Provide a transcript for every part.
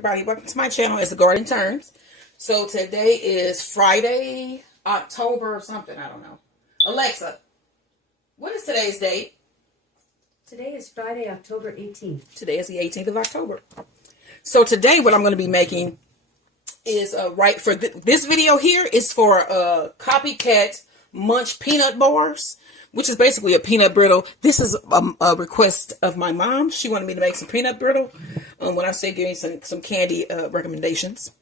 everybody, welcome to my channel. It's the Garden Turns. So today is Friday, October something, I don't know. Alexa, what is today's date? Today is Friday, October 18th. Today is the 18th of October. So today what I'm going to be making is this video here is for Copycat Munch peanut bars, which is basically a peanut brittle. This is a request of my mom. She wanted me to make some peanut brittle. When I say giving some candy recommendations,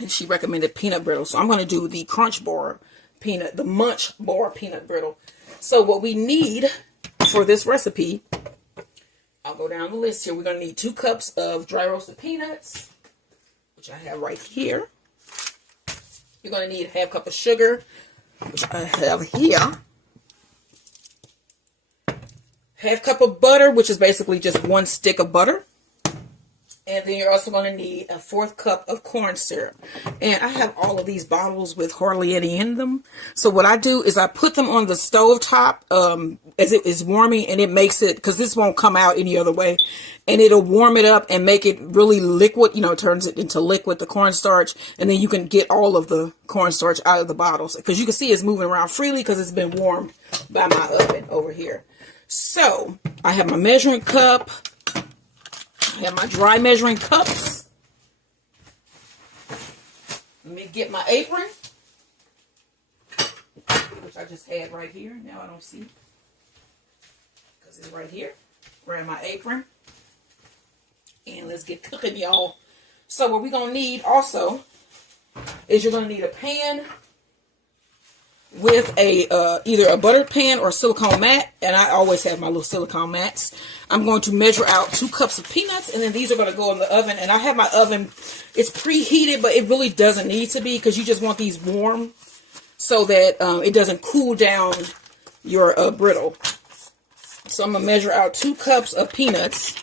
and she recommended peanut brittle. So I'm going to do the Crunch bar peanut, the Munch bar peanut brittle. So what we need for this recipe, I'll go down the list here. We're going to need 2 cups of dry roasted peanuts, which I have right here. You're going to need a 1/2 cup of sugar, which I have here. 1/2 cup of butter, which is basically just 1 stick of butter. And then you're also going to need a 1/4 cup of corn syrup. And I have all of these bottles with hardly any in them. So what I do is I put them on the stove top as it is warming, and it makes it, because this won't come out any other way, and it'll warm it up and make it really liquid, you know, turns it into liquid, the cornstarch, and then you can get all of the cornstarch out of the bottles, because you can see it's moving around freely because it's been warmed by my oven over here. So I have my measuring cup. I have my dry measuring cups. Let me get my apron, which I just had right here. Now I don't see because it's right here. Grab my apron. And let's get cooking, y'all. So what we're going to need also is you're going to need a pan with a either a buttered pan or a silicone mat, and I always have my little silicone mats. I'm going to measure out 2 cups of peanuts, and then these are going to go in the oven. And I have my oven, it's preheated, but it really doesn't need to be, because you just want these warm so that it doesn't cool down your brittle. So I'm going to measure out 2 cups of peanuts.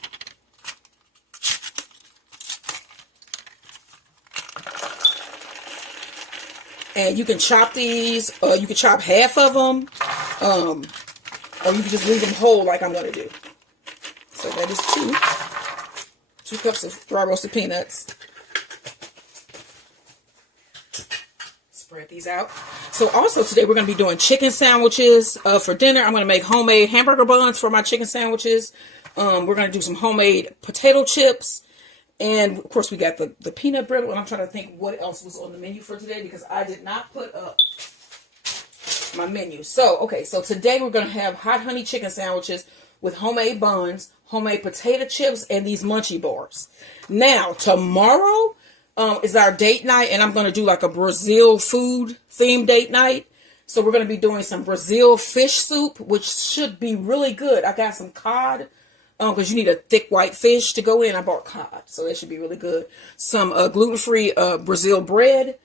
And you can chop these, you can chop half of them, or you can just leave them whole like I'm going to do. So that is 2 cups of dry roasted peanuts. Spread these out. So also today we're going to be doing chicken sandwiches for dinner. I'm going to make homemade hamburger buns for my chicken sandwiches. We're going to do some homemade potato chips. And, of course, we got the peanut brittle. And I'm trying to think what else was on the menu for today, because I did not put up my menu. So, okay, so today we're going to have hot honey chicken sandwiches with homemade buns, homemade potato chips, and these Munchie bars. Now, tomorrow is our date night, and I'm going to do like a Brazil food themed date night. So we're going to be doing some Brazil fish soup, which should be really good. I got some cod. Because you need a thick white fish to go in. I bought cod, so that should be really good. Some gluten-free Brazil bread.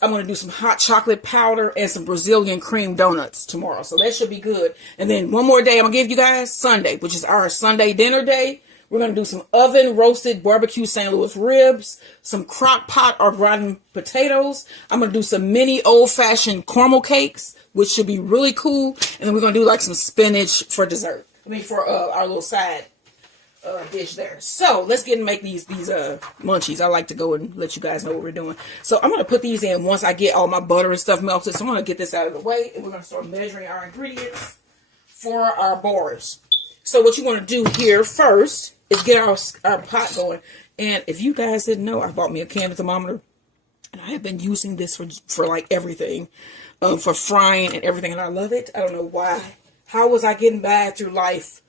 I'm going to do some hot chocolate powder and some Brazilian cream donuts tomorrow. So that should be good. And then one more day I'm going to give you guys, Sunday, which is our Sunday dinner day. We're going to do some oven-roasted barbecue St. Louis ribs, some crock pot or gratin potatoes. I'm going to do some mini old-fashioned caramel cakes, which should be really cool. And then we're going to do like some spinach for dessert. I mean, for our little side dish there. So let's get and make these munchies. I like to go and let you guys know what we're doing. So I'm going to put these in once I get all my butter and stuff melted. So I'm going to get this out of the way, and we're going to start measuring our ingredients for our bars. So what you want to do here first is get our pot going. And if you guys didn't know, I bought me a candy thermometer, and I have been using this for like everything, for frying and everything, and I love it. I don't know why. How was I getting by through life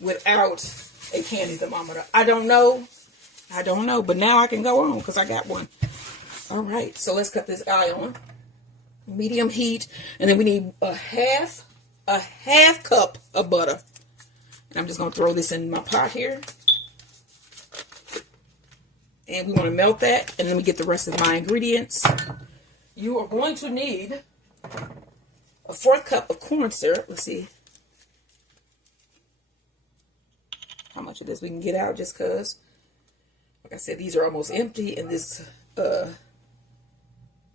without a candy thermometer? I don't know. I don't know. But now I can go on because I got one. All right. So let's cut this guy on. Medium heat. And then we need a half cup of butter. And I'm just going to throw this in my pot here. And we want to melt that. And then we get the rest of my ingredients. You are going to need a 1/4 cup of corn syrup. Let's see how much of this we can get out, just because, like I said, these are almost empty, and this, the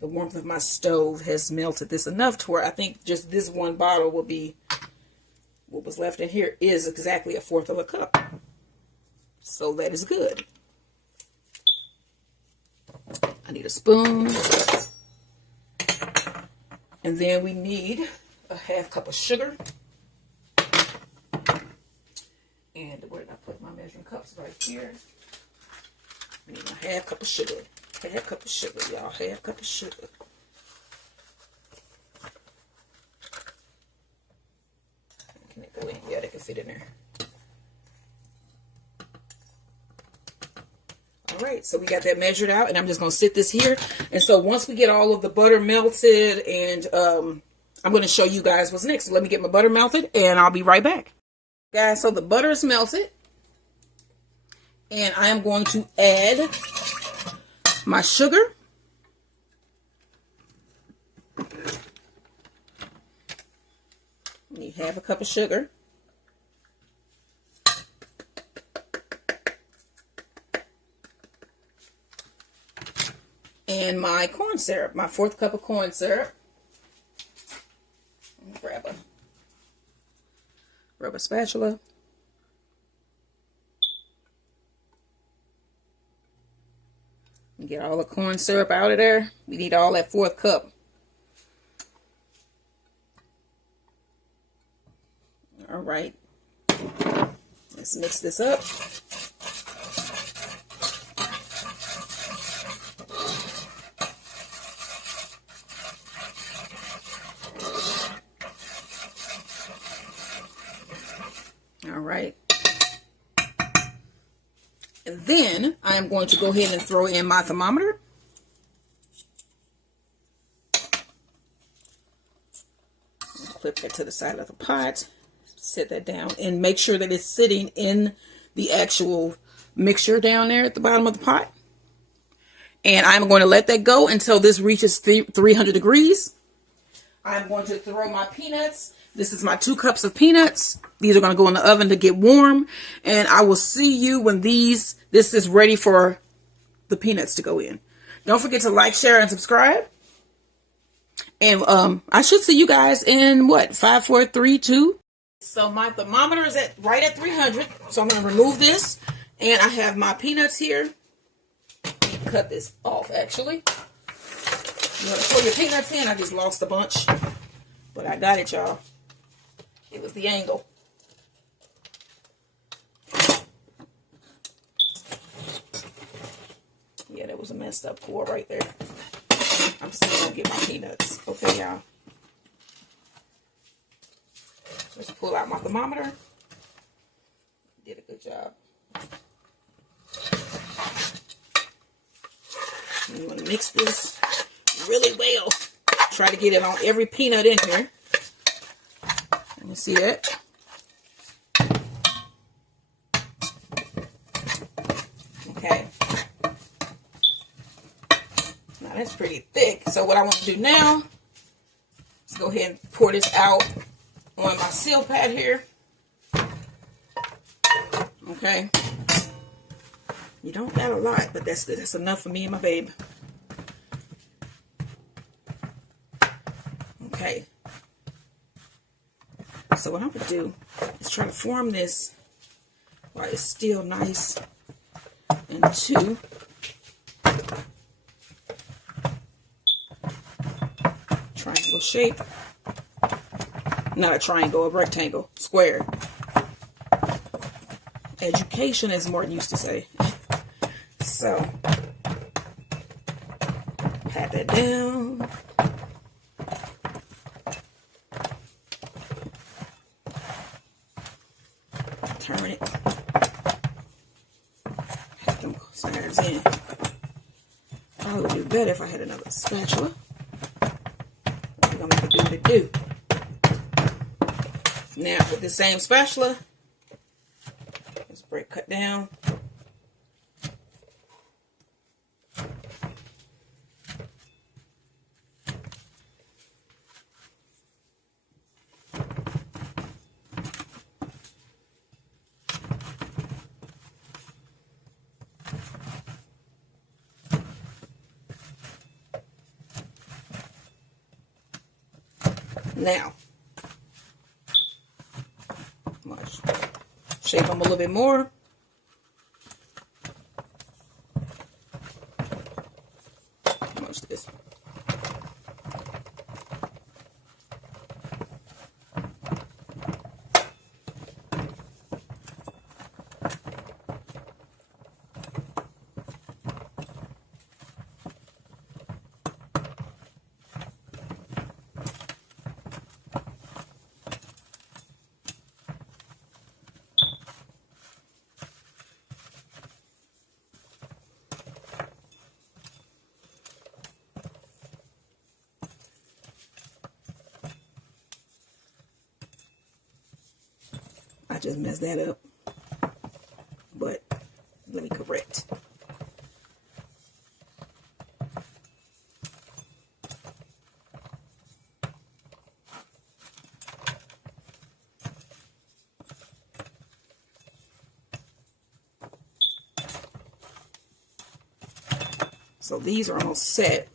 warmth of my stove has melted this enough to where I think just this one bottle will be, what was left in here is exactly a 1/4 of a cup. So that is good. I need a spoon. And then we need a half cup of sugar. And where did I put my measuring cups? Right here. I need a half cup of sugar. Half cup of sugar, y'all. Half cup of sugar. Can it go in? Yeah, they can fit in there. Alright, so we got that measured out, and I'm just going to sit this here. And so once we get all of the butter melted, and I'm going to show you guys what's next. So let me get my butter melted, and I'll be right back. Guys, so the butter is melted, and I am going to add my sugar. I need half a cup of sugar. And my corn syrup, my 4th cup of corn syrup. Grab a rubber spatula. Get all the corn syrup out of there. We need all that 4th cup. All right. Let's mix this up. All right. And then I am going to go ahead and throw in my thermometer. Clip that to the side of the pot. Set that down and make sure that it's sitting in the actual mixture down there at the bottom of the pot. And I'm going to let that go until this reaches 300 degrees. I'm going to throw my peanuts. This is my 2 cups of peanuts. These are going to go in the oven to get warm. And I will see you when this is ready for the peanuts to go in. Don't forget to like, share, and subscribe. And I should see you guys in what? 5, 4, 3, 2. So my thermometer is right at 300. So I'm going to remove this. And I have my peanuts here. Cut this off, actually. You want to pour your peanuts in? I just lost a bunch. But I got it, y'all. It was the angle. Yeah, that was a messed up pour right there. I'm still going to get my peanuts. Okay, y'all. Let's pull out my thermometer. Did a good job. You want to mix this really well. Try to get it on every peanut in here. You see that? Okay. Now that's pretty thick. So what I want to do now is go ahead and pour this out on my seal pad here. Okay. You don't got a lot, but that's enough for me and my babe. Okay. So what I'm going to do is try to form this while it's still nice into triangle shape. Not a triangle, a rectangle, square. Education, as Martin used to say. So, pat that down. Turn it. Have them sides in. Probably would do better if I had another spatula. We're gonna make it do what it do. Now with the same spatula, let's cut down. Now, shape them a little bit more. I just messed that up. But let me correct. So these are almost set,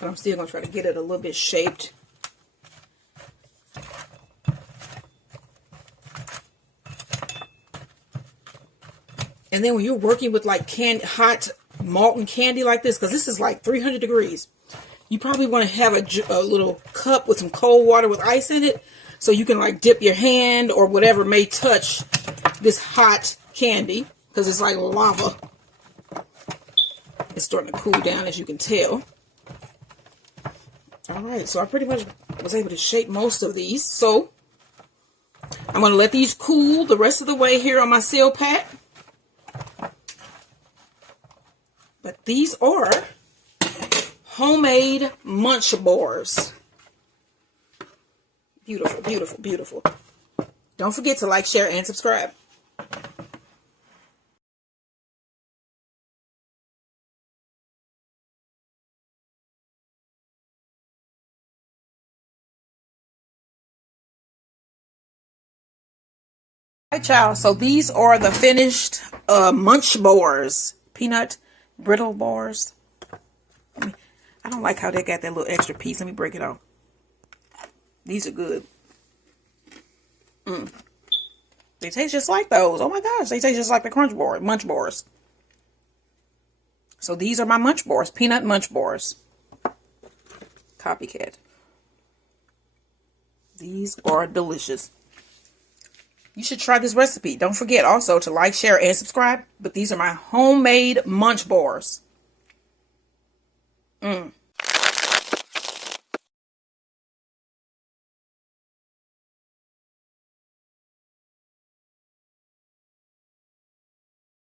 but I'm still going to try to get it a little bit shaped. And then when you're working with like hot molten candy like this, because this is like 300 degrees, you probably want to have a little cup with some cold water with ice in it, so you can like dip your hand or whatever may touch this hot candy, because it's like lava. It's starting to cool down, as you can tell. Alright, so I pretty much was able to shape most of these. So I'm going to let these cool the rest of the way here on my seal pack. But these are homemade Munch bars. Beautiful, beautiful, beautiful. Don't forget to like, share, and subscribe. Alright, y'all, so these are the finished Munch bars. Peanut brittle bars. I don't like how they got that little extra piece. Let me break it off. These are good. They taste just like those. Oh my gosh, they taste just like the Munch bars. So these are my Munch bars, peanut Munch bars. Copycat. These are delicious. You should try this recipe. Don't forget also to like, share, and subscribe. But these are my homemade Munch bars.